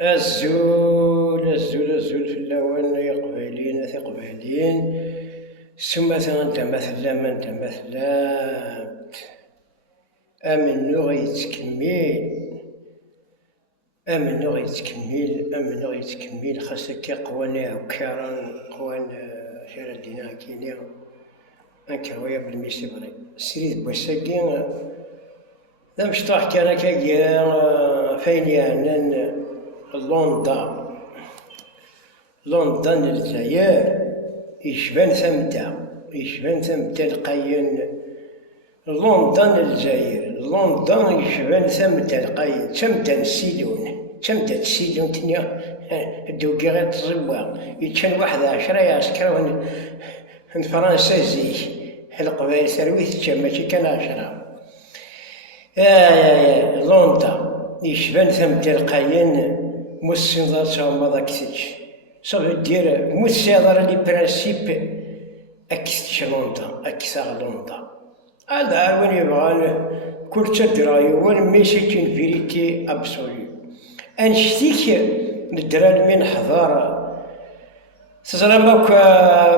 الزول في اللوان يا قبايلين ثي قبايلين ثم أنت مثلا ما أنت مثلا أمنو غيتكمل خاصك قوانا وكاران قوان شارع دينا كينيا أنكرويا بالميسيبري سريد بوساكين لا مشطاح كان كاكيا فين يعني لندن الجزائر يشبان ثمتا القاين لندن يشبان ثمتا القاين تمتا السيلون تنيا الدوكي غير تزوار يتشان 11 عسكر من فرنسا زيك القبائل سرويت ماشي كان 10 لندن يشبان ثمتا القاين موسينضا تاهما داكتيش صافي دير موسيضر لي برانسيب اكستش لوندا هذا وين يبغى كل تدرايو وين ميسيتين فيريتي ابسولي انشتيك ندرا من حضاره تزرمك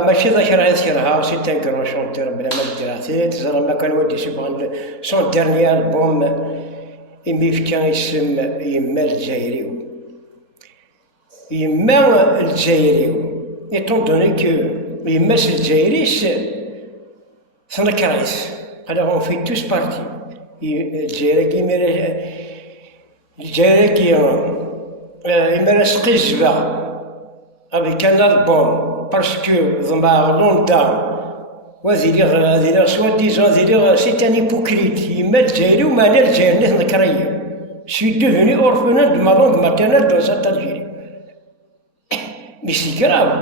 ماشي ذاك راه يذكرها سي تان كرو شونتور بلا ما دراتي تزرمك كان ودي سبحان سون ديرني البوم يمي في كان اسم يما الجزائري يما الجزائري étant donné que يما الجزائري سنكرايس alors on fait tous partie الجزائري كي يما سقيزبا avec un album parce que ضمع لوندا وذي soi-disant c'est un hypocrite يما الجزائري ومعنى الجزائري نكرايو je suis devenu orphelin de ma langue maternelle dans cette Algérie. Mais c'est grave.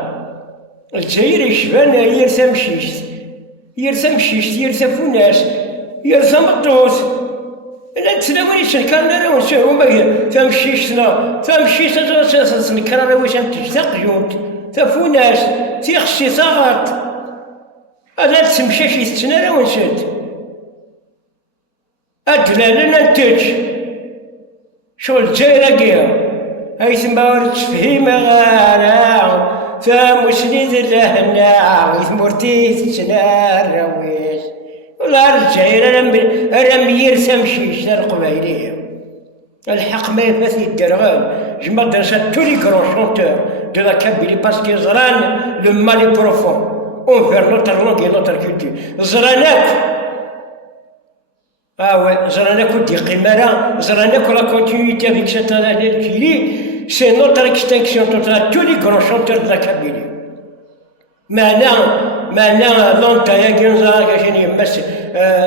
الجزائر يشبان يرسم شيشت يرسم فوناس يرسم الطوس لا نتسناوني سنكرنا راه ونسوي هما تمشيشنا سنكرنا راه واش تشتاق جوت فوناس تيخشي صغات هذا تسمشاشي تسنا راه ونسد أدلالا نتج شو الجزائر كيا هاي ثمار تفهيم غانا فمسند لهنا ويثمرتي تسنار رويش والله الجزائر راه يرسم شيش القبايلية الحق ما يفاثي الدرغام جمع درسات tous les grands chanteurs de la Kabylie parce que زران le mal est profond envers notre langue et notre culture زرانك زرانك ودي قمرة زرانك la continuité avec cette Algérie c'est notre extinction totale tous les grands chanteurs de la Kabylie معنا لونتا يا كنزا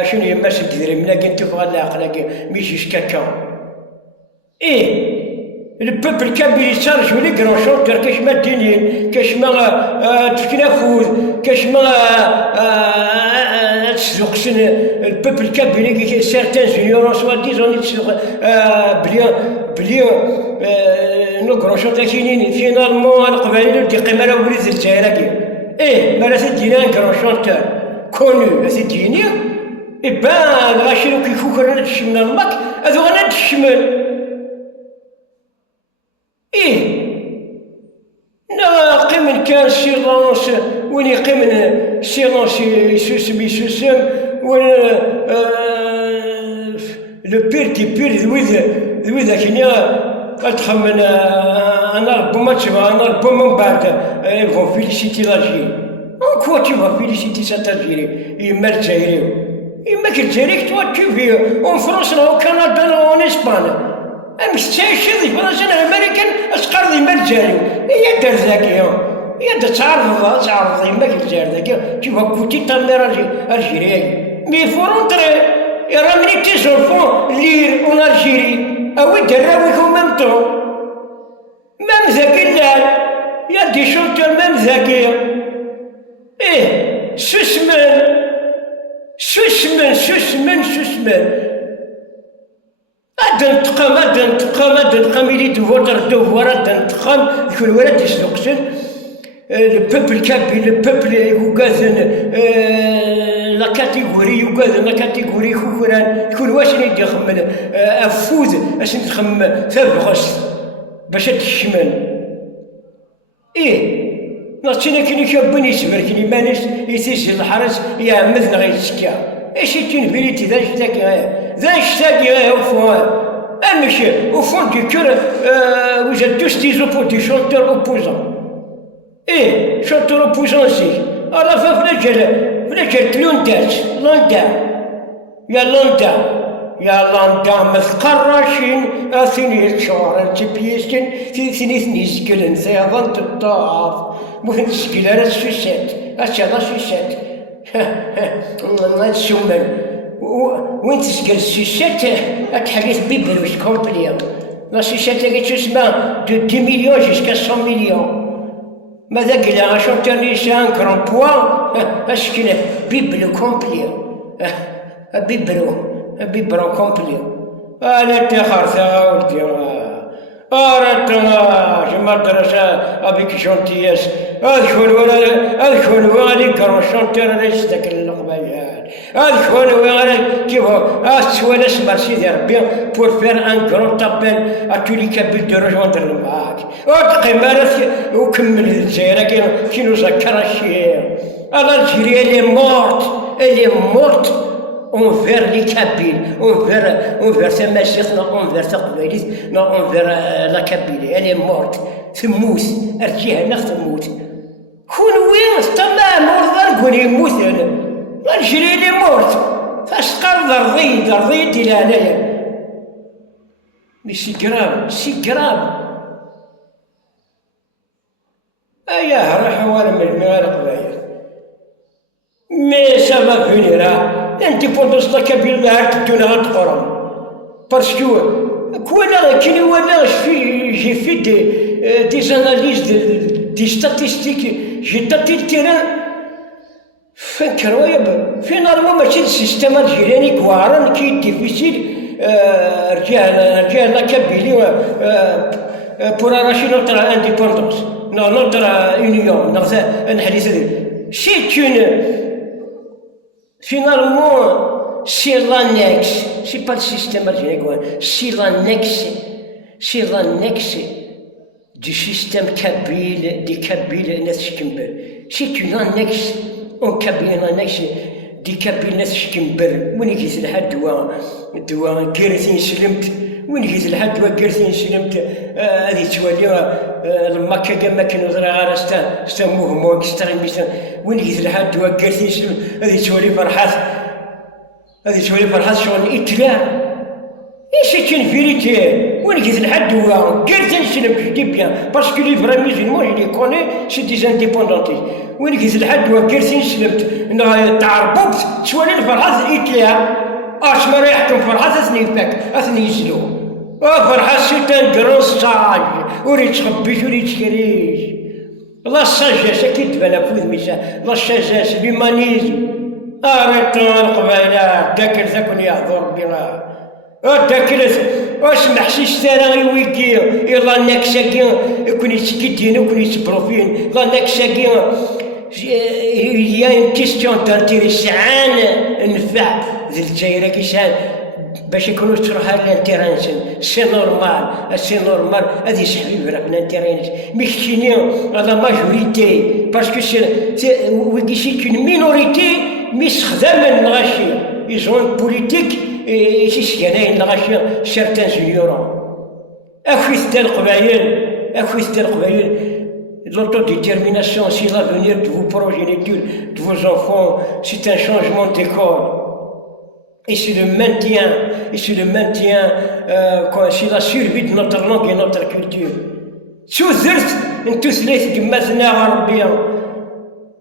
شنو يمس الجزائر ملا كنت فغا العقل ميشيش كاكا le peuple kabyle charge les grands chanteurs كشما دينين كشما تكنافوذ كشما تسوقسن le peuple kabyle qui certains ignorants soi-disant بلي nos grands chanteurs كاينين finalement القبائل دي قمرة وليد الجزائر mais c'est dîner un grand chanteur connu c'est dîner et ben غاشيرو كيفو كنا نتشمل الماك هذو غانا نتشمل قيمن كان سيلونس وين يقيمن سيلونس يسوسم وين لو بير دي بير ذوي كينيا تخمن انا ربما تشبع انا ربما من بعد فون فيليسيتي l'Algérie en quoi tu vas féliciter cette Algérie يما الجزائري يما الجزائري toi tu vis en France au Canada en Espagne امس تشي فرنسا الامريكان اسقر يما الجزائري هي دار ذاكيه هي تعرض يما الجزائر ذاكيه tu vas goûter ta mère algérienne mais il faut rentrer et ramener tes enfants lire en Algérie oui دراويك en même temps même ذاك اللعب il y a des chanteurs même ذاكيه سوسمان هذا انتقام اللي دوار هذا انتقام كل ولد يسلقسن le peuple kabyle le peuple يوغازن لا كاتيغوري كوكوران كل واش اللي يخمم افوز اش نخمم ثابغس باش تشمل. ناطينا كي كابون يسبر كي مانيش يسجل الحرس يا مثل غيتسكا. ايش تين فيريتي ذا شتاكي au fond. Monsieur, au fond du cœur, vous êtes tous des chanteurs opposants. Chanteurs opposants aussi. Alors, فلجل لوندا يا لوندا مثقرشين أثني شعر تبيسين ثني سكلن سيظن تطاف مهم سكيل على السوسات أشياء السوسات السومن وين تسكل السوسات أتحدث ببروش كومبليا لا سوسات اللي تسمى دو 10 مليون جيسكا 100 مليون ماذا قلنا شونتر نيشان كرون بوا أشكل بيبلو كومبليا بيبرو كومبليا أنا تخرثا ولدي أردنا جمال درجة أبيك شونتياس أذكر وغادي كرون شونتر ليس داك القبيلات أذكر وغادي كيف أسوال اسمر سيدي ربي pour faire un grand appel à tous les capitales de rejoindre le MAC وتقيمارس وكمل الجزائر كي نذكر الشيء الجزائر elle est morte envers les Kabyles, envers sa machine, envers sa Kabylie, envers la Kabylie. Elle est morte. تموت ارجيها تموت. كون وين تمام ورد يموت الجري اللي مورت فاشقر ضرضيت الى هنايا. مي سي كراب ايا راح وانا من القبايل مي سافا فينيرا l'indépendance de la Kabylie a غتقرا باسكو j'ai fait des analyses des statistiques j'ai tâté le terrain finalement ماشي السيستم الجيراني كوارن كي ديفيسيل رجال لا Kabylie pour arracher notre indépendance notre union c'est une finalement, c'est l'annexe, c'est pas le système algérien, c'est l'annexe du système kabyle, des Kabyles Neschimbel. C'est une annexe, en Kabyle, une annexe des Kabyles Neschimbel. Où est-ce que الدواء كيرثين سلمت وين جيت لحد كيرثين سلمت هذه تولي لما كما كانوا غير استموه مو اكستريميست وين جيت لحد كيرثين سلمت هذه تولي فرحات شغل اتلاع ايش تشين فيريتي وين جيت لحد كيرثين سلمت دي بيان باسكو لي فري ميزيلمون لي كوني سي دي انديبوندونتي وين جيت لحد كيرثين سلمت تعربوك تولي الفرحات اتلاع ما يحكم فرحة أثني يجلو فرحة سيتان كروساج وريت تخبيش وريت تكريش لا الساجاس أكيد تبان فوز ميسا لا الساجاس ليمانيزم أريتون القبيلة داكر ذاكن يحضر بنا داكر واسمح سيستانا غيويكي يلا نكساكي يكون يتسكيدين يكون يتبروفين لا نكساكي il y a une question d'intéressant نفع ذي الجزائر كيسان باش يكونوا تروح للانترناسيون سي نورمال هذه يسحبوا في الانترناسيون مشكلين هذا ماجوريتي باسكو سي اون مينوريتي مستخدم الغاشي يزون بوليتيك يسكنين الغاشي سيرتان زيورون اخويت القبائل l'autodétermination, c'est l'avenir de vos progénitures, de vos enfants, c'est un changement d'école. Et c'est le maintien, c'est la survie de notre langue et notre culture. Sous-zert, tous les qui maintenant arabien,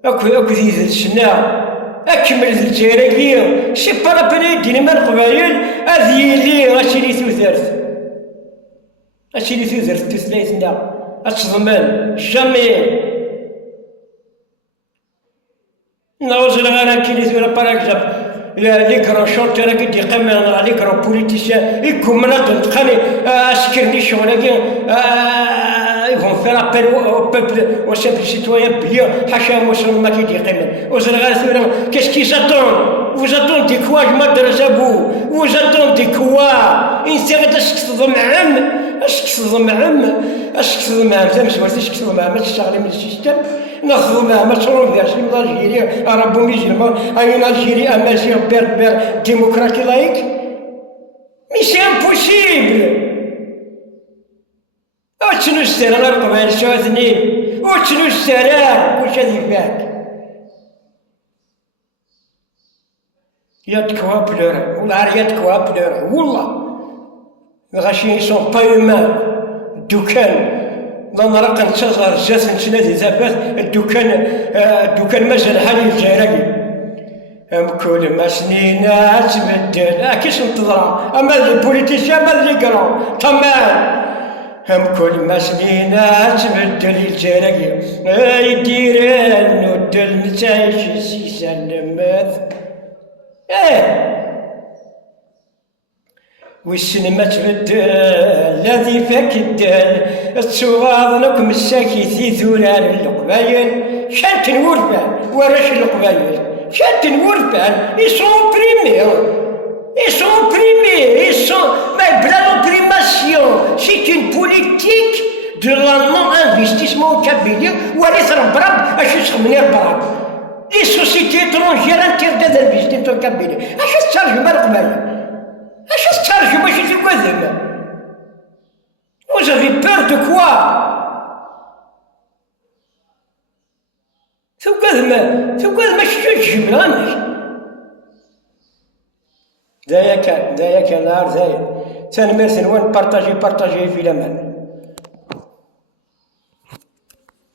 أكو ذي السنة أكمل الجزائرية، c'est pas la peine d'y القبائل هذه اللي غاشي سوزرت tous les سنة. أتصدمن جامي نوصل غير كي يزور باراكزاب لي كرون شونتور قد يقام لي كرون بوليتيسيان يكون مناطق تقني أسكرني شغل ils vont faire appel au peuple, aux simples citoyens bien حاشا وصل ما كي يقام وصل غير ثورة qu'est-ce qu'ils attendent vous attendez quoi je m'adresse à vous vous attendez quoi إن سيغتاش تصدم عام اش تظمعم اش تظمعم تمسوات اش تظمعم تشتغلي من السيستم نظمعم تشرون فيها سلم الجيري ربو ميزلمان اين الجيري امازيغ بير ديمقراطي لايك مي سي امبوسيبل وشنو السر انا القبائل شوثني وشنو السراء وش هذي فاك يد كوا بلورا والعار يد كوا بلورا والله غاشي سون با هومان الدكان لا نرق نتصغر جات نتنادي زافات الدكان مازال حالي الجيراني كل ما سنينا تبدل كيش نتضرع اما البوليتيسيان ما اللي قراو طمان كل ما سنينا تبدل الجيراني يديرن ودل نتعيش سيسان لماذ والسينما تبدل الذي فاك الدال تصوغاضنكم الساكيثي ذولان القبايل شانت نورفان وراش القبايل شانت نورفان ils sont opprimés mais bla l'opprimation c'est une politique de la non-investissement au Kabylie وليس البراب اش يسخمني البراب les sociétés étrangères interdites d'investir au Kabylie اش تترجم القبايل اش تترجم واش تكذب Vous avez peur de quoi تكذب ماشي تجيب غنش ذايا كان نهار ذايا تنمرث نوان بارطاجي في الامان